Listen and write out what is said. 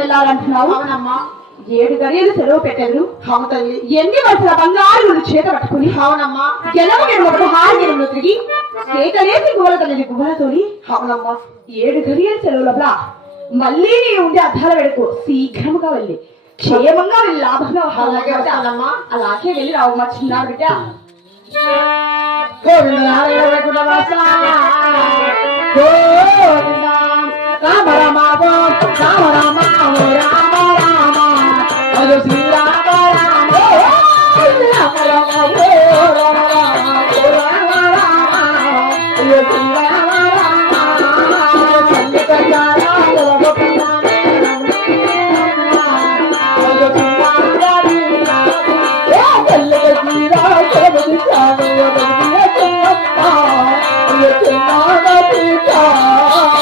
వెళ్ళాలంటున్నావు? అవునమ్మా. 7 గడియలు సెలవు పెట్టారు. అవును తల్లి. ఎన్ని వర్షాల బంగారు చేత పట్టుకుని అవునమ్మా గెలవగడ ఒకటి హారగిరంలో తిరిగి కేకలేసి గువ్వల తల్లి గువ్వలతోని అవునమ్మా 7 గడియల సెలవులబ్లా మళ్ళీ నీ ఉండే అద్దాల వెడకు శీఘ్రముగా వెళ్ళి క్షేమంగా వెళ్ళి లాభంగా అలాగే వస్తానమ్మా. అలాగే వెళ్ళి రావు మా చిన్నాడు బిడ్డ. రామ రామ రామ రామ రామ రామ అదో శ్రీరామ రామ రామ రామ రామ రామ